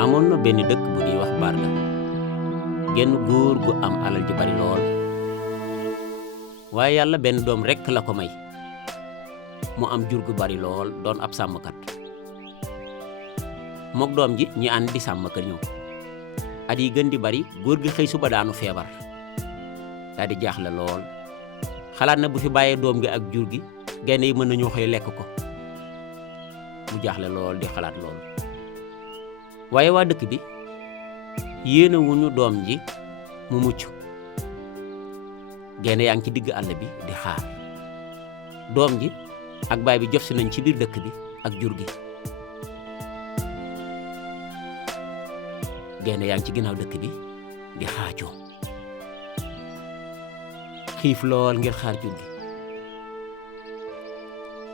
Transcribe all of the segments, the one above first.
amoon na benn dëkk bu ñuy wax Barga genn góor gu am alal ji bari lool waaye yàlla benn doom rekk la ko may mu am jur gu bari lool doon ab sàmmkat mook doom ji ñi ànd di sàmm kër ñëw at yi gën di bari góor gi xëy suba daanu feebar daal di jaaxle lool xalaat na bu fi bàyyee doom gi ak jur gi gaynde yi mën nañoo xëy lekk ko mu jaaxle lool di xalaat lool waaye waa dëkk bi yéene wuñu doom ji mu mucc gaynde yaa ngi ci digg àll bi di xaar doom ji ak baay bi jof si nañ ci biir dëkk bi ak jur gi gaynde yaa ngi ci ginnaaw dëkk bi di xaajoo xiif lool ngir xaar jur gi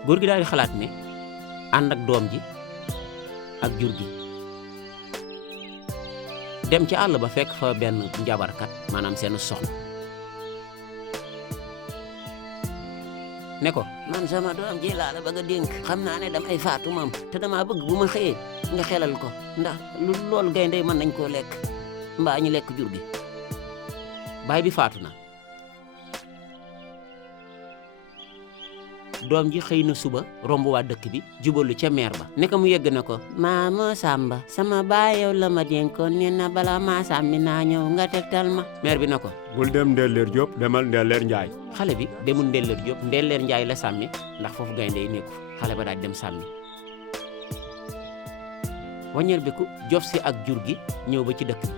góor gi daal di xalaat ne ànd ak doom ji ak jur gi dem ci àll ba fekk fa benn njabarkat maanaam seen soxna ne ko man sama doom ji laa la bëgg a dénk xam naa ne damay faatu moom te dama bëgg bu ma xëyee nga xelal ko ndax loolu gaynde mën nañ koo lekk mbaa ñu lekk jur gi baay bi faatu na doom ji xëy na suba romb waa dëkk bi jubalu ca meer ba ne ko mu yegg na ko maama Samba sama baay yow la ma dénkoon nee na bala maa sàmmi naa ñëw nga tegtal ma meer bi na ko bul dem Ndelleer Diop demal Ndelleer Njaay xale bi demul Ndelleer Diop Ndelleer Njaay la sàmmi ndax foofu gaynde yi nekku xale ba daal dem sàmmi waññeer bi ku jof si ak jur gi ñëw ba ci dëkk bi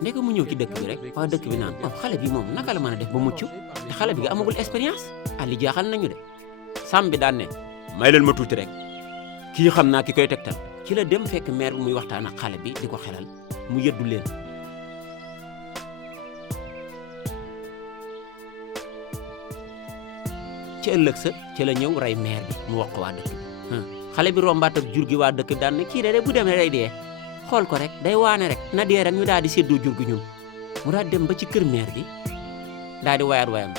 ndeke mu ñëw ci dëkk bi rek waa dëkk bi naan xale bi moom naka la mën a def ba mucc te xale bi nga amagul expérience li jaaxal nañu de sàmm bi daan ne may leen ma tuuti rek kii xam naa ki koy tegtal ci la dem fekk meer bi muy waxtaan ak xale bi di ko xelal mu yëddu leen ci ëllëg sa ci la ñëw rey meer bi mu wax ko waa dëkk bi xale bi rombaat ak jur gi waa dëkk bi daan ne kii de bu demee day dee xool ko rek day waane rek na dee rek ñu daal di séddoo jur gi ñun mu daal dem ba ci kër meer bi daal di wayaat wayam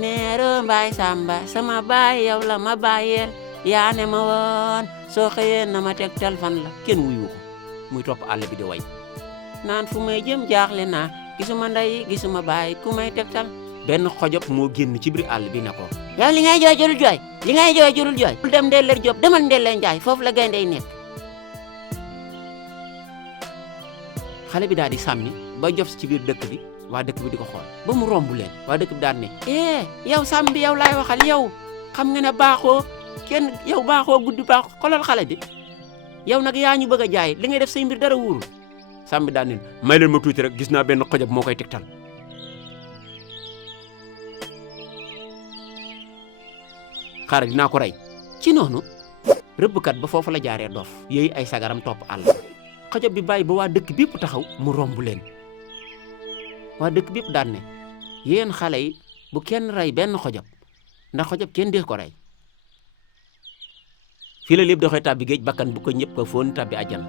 meero mbaay Samba sama baay yow la ma bàyyeel yaa ne ma woon soo xëyee na ma tegtal fan la kenn wuyu ko muy topp àll bi di way naan fu may jëm jaaxle naa gisuma ndey gisuma baay ku may tegtal benn xojob moo génn ci biir àll bi ne ko yow li ngay jooy jërul jooy li ngay jooy jërul jooy bul dem Ndelleer Diop demal Ndelleer Njaay foofu la gaynde yi nekk xale bi daal di sàmmi ba jof ci biir dëkk bi waa dëkk bi di ko xool ba mu romb leen waa dëkk bi daan ne yow sàmm bi yow laay waxal yow xam nga ne baaxoo kenn yow baaxoo guddi baax xolal xale bi yow nag yaa ñu bëgg a jaay li ngay def say mbir dara wóorul sàmm bi daan ne may leen ma tuuti rek gis naa benn xojab moo koy tegtal xaaral dinaa ko rey ci noonu rëbbkat ba foofu la jaaree dof yooyu ay sagaram topp àll xojab bi bàyyi ba waa dëkk bépp taxaw mu romb leen waa dëkk bépp daan ne yéen xale yi bu kenn rey benn xojab ndax xojab kenn dee ko rey fii la lépp doxee tàbbi géej bakkan bu ko ñëpp ko foon tàbbi àjjana